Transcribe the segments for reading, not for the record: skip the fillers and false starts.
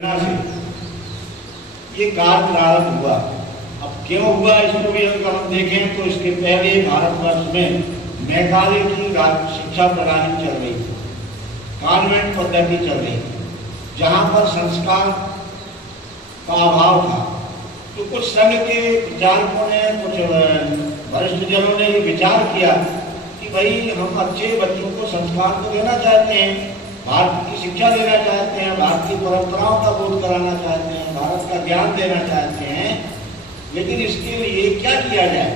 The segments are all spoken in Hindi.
से ये कार्य प्रारंभ हुआ। अब क्यों हुआ इसको भी अगर हम देखें तो इसके पहले भारतवर्ष में मेघालय की शिक्षा प्रणाली चल रही थी, कॉन्वेंट पद्धति चल रही थी, जहाँ पर संस्कार का अभाव था। तो कुछ संघ के विचारकों ने, कुछ वरिष्ठ जनों ने विचार किया कि भाई हम अच्छे बच्चों को संस्कार तो देना चाहते हैं, भारत की शिक्षा देना चाहते हैं, भारतीय परंपराओं का बोध कराना चाहते हैं, भारत का ज्ञान देना चाहते हैं, लेकिन इसके लिए क्या किया जाए।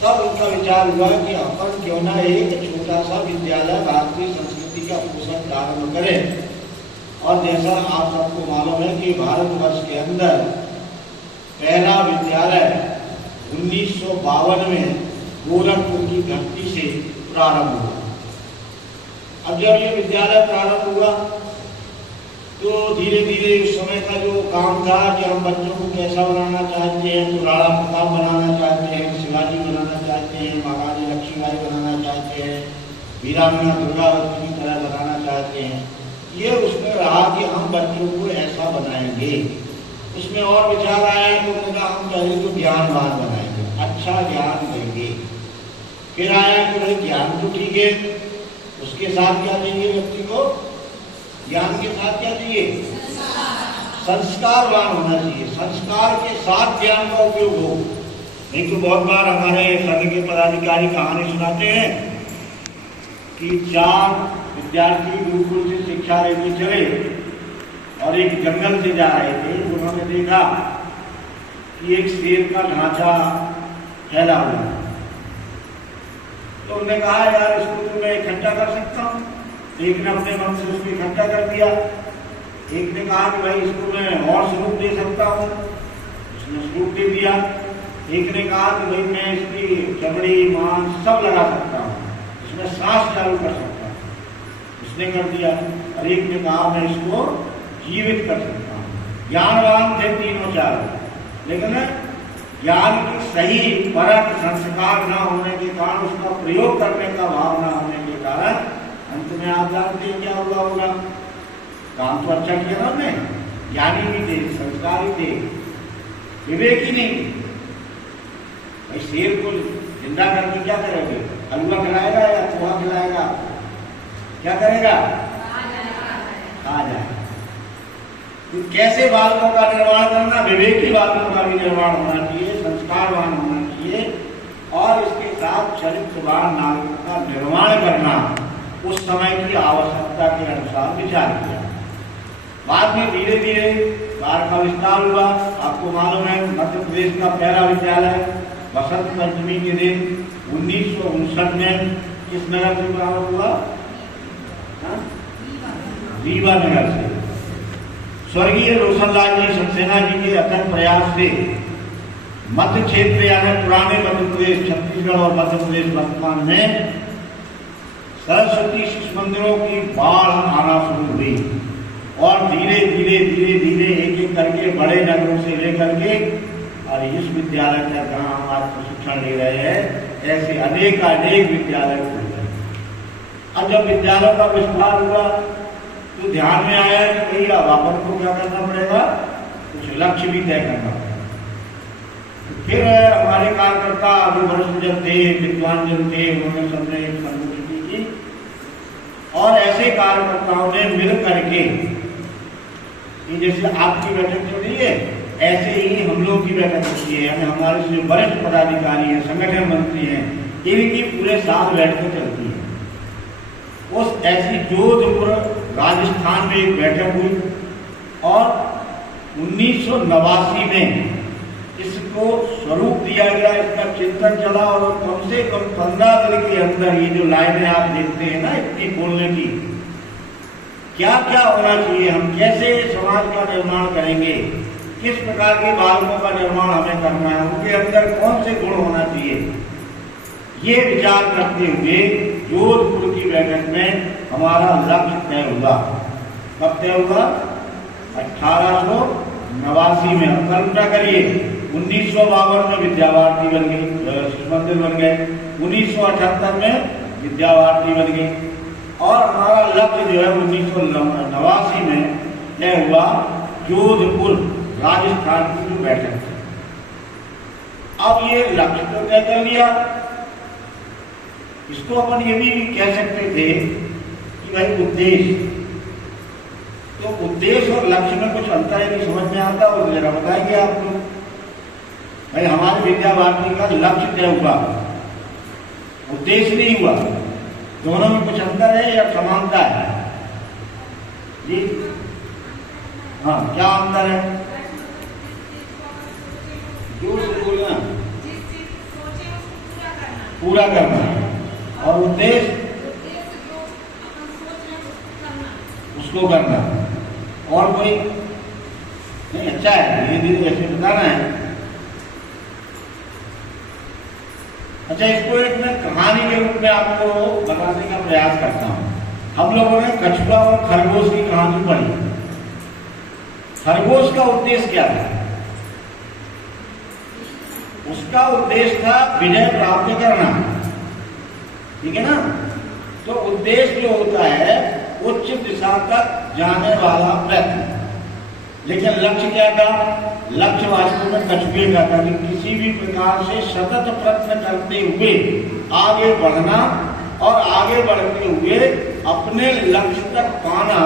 तब उनका विचार हुआ कि अपन क्यों ना एक छोटा सा विद्यालय भारतीय संस्कृति का पोषण प्रारंभ करें। और जैसा आप सबको मालूम है कि भारतवर्ष के अंदर पहला विद्यालय 1952 में गोरखपुर की धरती से प्रारंभ हुआ। अब जब ये विद्यालय प्रारंभ हुआ तो धीरे धीरे उस समय का जो काम था कि हम बच्चों को कैसा बनाना चाहते हैं, तो राणा प्रताप बनाना चाहते हैं, शिवाजी बनाना चाहते हैं, महारानी लक्ष्मीबाई बनाना चाहते हैं, वीरांगना दुर्गावती की तरह बनाना चाहते हैं। ये उसमें रहा कि हम बच्चों को ऐसा बनाएंगे। उसमें और विचार आया तो उन्होंने कहा हम पहले तो ज्ञानवान बनाएंगे, अच्छा ज्ञान देंगे। फिर आया कि भाई ज्ञान तो ठीक है, उसके साथ क्या चाहिए व्यक्ति को, ज्ञान के साथ क्या चाहिए, संस्कारवान होना चाहिए। संस्कार के साथ ज्ञान का उपयोग हो। नहीं तो बहुत बार हमारे संघ के पदाधिकारी कहानी सुनाते हैं कि 4 विद्यार्थी गुरुकुल से शिक्षा लेने चले और एक जंगल से जा रहे थे। उन्होंने देखा कि एक शेर का ढांचा फैला हुआ। तो उन्होंने कहा यार इसको तो मैं इकट्ठा कर सकता हूँ। एक ने अपने मन से उसको इकट्ठा कर दिया। एक ने कहा कि भाई इसको मैं और स्वरूप दे सकता हूँ, उसने स्वरूप दे दिया। एक ने कहा कि भाई मैं इसकी चमड़ी मांस सब लगा सकता हूँ, इसमें सांस चालू कर सकता हूँ, उसने कर दिया। और एक ने कहा मैं इसको जीवित कर सकता हूँ। ज्ञानवान थे तीनों चारों, लेकिन ज्ञान की सही परख संस्कार न होने के कारण, उसका प्रयोग करने का भाव न होने के कारण अंत में आप जानते हैं क्या हुआ होगा। काम तो अच्छा किया ना हमने, ज्ञानी भी थे, संस्कारी थे, विवेक ही नहीं। भाई शेर को जिंदा करके क्या करोगे, हलवा खिलाएगा या पोहा खिलाएगा, क्या करेगा, खा जाएगा। तो कैसे बालकों का निर्माण करना, विवेकी बालकों का भी निर्माण होना चाहिए, संस्कारवान होना चाहिए, और इसके साथ चरित्रवान नागरिकों का निर्माण करना उस समय की आवश्यकता के अनुसार विचार किया। बाद में धीरे धीरे कार्य का विस्तार हुआ। आपको मालूम है मध्य प्रदेश का पहला विद्यालय बसंत पंचमी के दिन 1959 में किस नगर से प्रारंभ हुआ, रीवा नगर से। स्वर्गीय रोशनलाल जी सक्सेना जी के अथक प्रयास से मध्य क्षेत्र यानी पुराने मध्य प्रदेश, छत्तीसगढ़ और मध्य प्रदेश वर्तमान में सरस्वती शिशु मंदिरों की बाढ़ आना शुरू हुई। और धीरे धीरे धीरे धीरे एक एक करके बड़े नगरों से लेकर के और इस विद्यालय तक जहाँ हम आज प्रशिक्षण ले रहे हैं, ऐसे अनेक अनेक विद्यालय खुल गए। अब जब विद्यालयों का विस्तार हुआ तो ध्यान में आया कि भैया अब अपन को क्या करना पड़ेगा, कुछ लक्ष्य भी तय करना पड़ेगा। तो फिर हमारे कार्यकर्ता जो वरिष्ठ जन थे, विद्वान जन थे, उन्होंने सबने एक संगठन की और ऐसे कार्यकर्ताओं ने मिल करके, जैसे आपकी बैठक चल रही है ऐसे ही हम लोग की बैठक होती है, यानी हमारे जो वरिष्ठ पदाधिकारी हैं, संगठन मंत्री हैं, इनकी पूरे साल बैठकें चलती है। उस ऐसी जोधपुर राजस्थान में एक बैठक हुई और 1989 में इसको स्वरूप दिया गया, इसका चिंतन चला और कम से कम 15 दिन के अंदर ये जो लाइनें आप देखते हैं ना इतनी बोलने की, क्या क्या होना चाहिए, हम कैसे समाज का निर्माण करेंगे, किस प्रकार के बालकों का निर्माण हमें करना है, उनके अंदर कौन से गुण होना चाहिए, ये विचार करते हुए जोधपुर की बैठक में हमारा लक्ष्य तय हुआ। कब तय हुआ, 1889 में। अब कल्पना करिए 1952 में विद्यावारिधि बन गई, शिशु मंदिर बन गए, 1978 में विद्यावारिधि बन गई और हमारा लक्ष्य जो है 1989 में तय हुआ जोधपुर राजस्थान की जो बैठक थी। अब ये लक्ष्य तो तय कर लिया, इसको अपन ये भी कह सकते थे कि भाई उद्देश्य, तो उद्देश्य और लक्ष्य में कुछ अंतर है, नहीं समझ में आता, और जरा बताएंगे आप लोग। भाई हमारे विद्या भारती का लक्ष्य तय हुआ, उद्देश्य नहीं हुआ, दोनों में कुछ अंतर है या समानता है जी? हाँ, क्या अंतर है? जोर से बोलना। पूरा करना, और उद्देश्य उसको करना। और कोई नहीं? अच्छा है, धीरे धीरे वैसे बताना है। अच्छा, इसको एक मैं कहानी के रूप में आपको बताने का प्रयास करता हूँ। हम लोगों ने कछुआ और खरगोश की कहानी पढ़ी। खरगोश का उद्देश्य क्या था? उसका उद्देश्य था विजय प्राप्त करना, ठीक है ना? तो उद्देश्य जो होता है उच्च दिशा तक जाने वाला प्रयत्न, लेकिन लक्ष्य क्या था? लक्ष्य वास्तव में कछुए का था कि किसी भी प्रकार से सतत प्रयत्न करते हुए आगे बढ़ना, और आगे बढ़ते हुए अपने लक्ष्य तक पाना,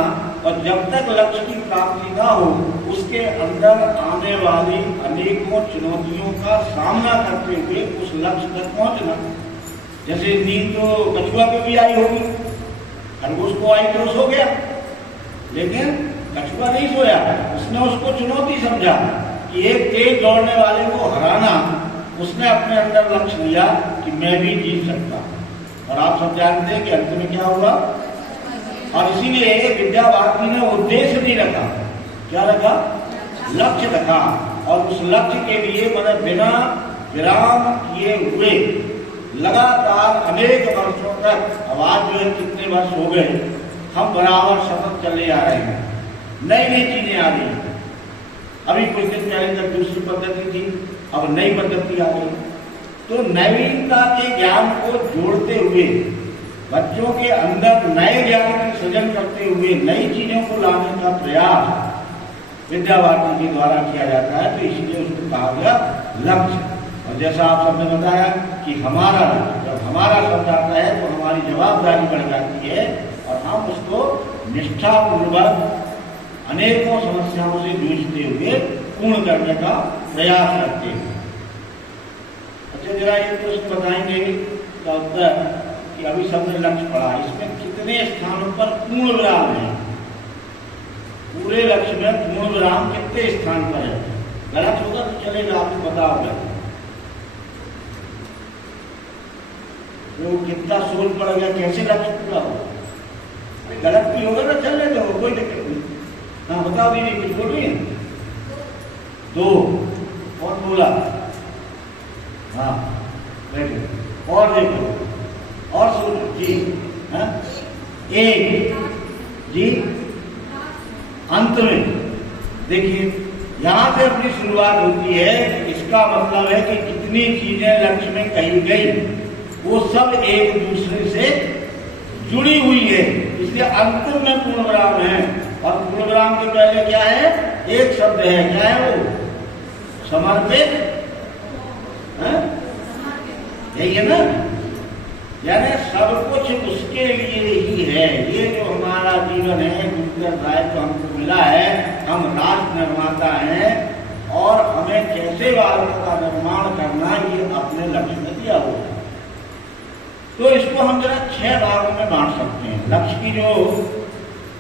और जब तक लक्ष्य की प्राप्ति ना हो उसके अंदर आने वाली अनेकों चुनौतियों का सामना करते हुए उस लक्ष्य तक पहुंचना। जैसे नींद तो कछुआ पे भी आई होगी, खरगोश को आई तो सो गया, लेकिन कछुआ नहीं सोया, उसने उसको चुनौती समझा कि एक तेज दौड़ने वाले को हराना, उसने अपने अंदर लक्ष्य लिया कि मैं भी जीत सकता हूं। और आप सब जानते हैं कि अंत में क्या हुआ। और इसीलिए विद्या भारती ने उद्देश्य नहीं रखा, क्या रखा? लक्ष्य रखा। और उस लक्ष्य के लिए मैंने बिना विराम किए हुए लगातार अनेक वर्षों तक, अब आज जो है कितने वर्ष हो गए, हम बराबर सतत चले आ रहे हैं। नई नई चीजें आ रही हैं। अभी कुछ दिन पहले तक दूसरी पद्धति थी, अब नई पद्धति आ गई। तो नवीनता के ज्ञान को जोड़ते हुए, बच्चों के अंदर नए ज्ञान की सृजन करते हुए नई चीजों को लाने का प्रयास विद्या भारती के द्वारा किया जाता है। तो इसलिए उसको कहा गया लक्ष्य। और जैसा आप सबने बताया कि हमारा, जब हमारा शब्द आता है तो हमारी जवाबदारी बढ़ जाती है, और हम उसको निष्ठापूर्वक अनेकों समस्याओं से जूझते हुए पूर्ण करने का प्रयास करते हैं। अच्छा, जरा ये प्रश्न बताएंगे क्या उत्तर कि अभी सबने लक्ष्य पढ़ा, इसमें कितने स्थानों पर पूर्ण विराम है? पूरे लक्ष्य में पूर्ण विराम कितने स्थान पर है? गलत होगा तो चलेगा, आपको पता होगा। तो कितना सोच पड़ गया, कैसे लक्ष्य पूरा होगा? गलत भी होगा ना, चलने दो, कोई दिक्कत नहीं। हाँ बताओ दीदी, कुछ बोल रही है? 2 और बोला, हाँ बैठो और देखो और सोचो जी। हाँ 1 जी, अंत में देखिए यहां से अपनी शुरुआत होती है। इसका मतलब है कि जितनी चीजें लक्ष्य में कही गई वो सब एक दूसरे से जुड़ी हुई है, इसलिए अंत में पूर्ण विराम है। और पूर्ण विराम के पहले क्या है? एक शब्द है, क्या है वो? समर्पित। यही है ना? यानी सब कुछ उसके लिए ही है। ये जो हमारा जीवन है, उत्तरदायित्व हमको मिला है, हम राष्ट्र निर्माता हैं, और हमें कैसे भारत का निर्माण करना ये अपने लक्ष्य में दिया हुआ है। तो इसको हम जरा 6 भागों में बांट सकते हैं। लक्ष्य की जो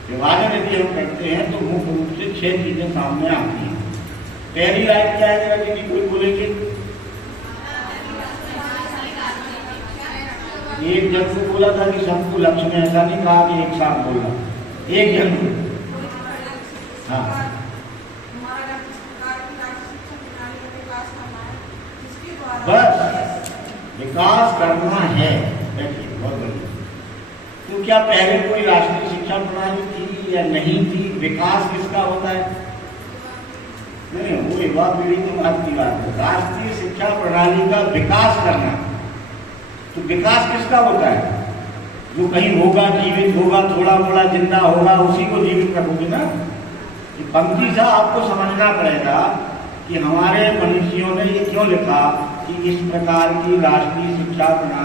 विभाजन यदि हम करते हैं तो मुख्य रूप से 6 चीजें सामने आती हैं। पहली लाइन क्या है, जरा दीदी कोई बोलेगी? एक जन को बोला था कि सबको लक्ष्य में, ऐसा नहीं कहा कि एक साथ बोलना, एक जन को। हाँ बस विकास करना है। बहुत बढ़िया। तो क्या पहले कोई राष्ट्रीय शिक्षा प्रणाली थी या नहीं थी? विकास किसका होता है? नहीं, वो युवा पीढ़ी तो बात की बात है। राष्ट्रीय शिक्षा प्रणाली का विकास करना, तो विकास किसका होता है? जो कहीं होगा, जीवित होगा, थोड़ा मोड़ा जिंदा होगा, उसी को जीवित रखोगे ना। कि पंक्ति से आपको समझना पड़ेगा कि हमारे मनीषियों ने ये क्यों लिखा कि इस प्रकार की राष्ट्रीय शिक्षा प्रणाली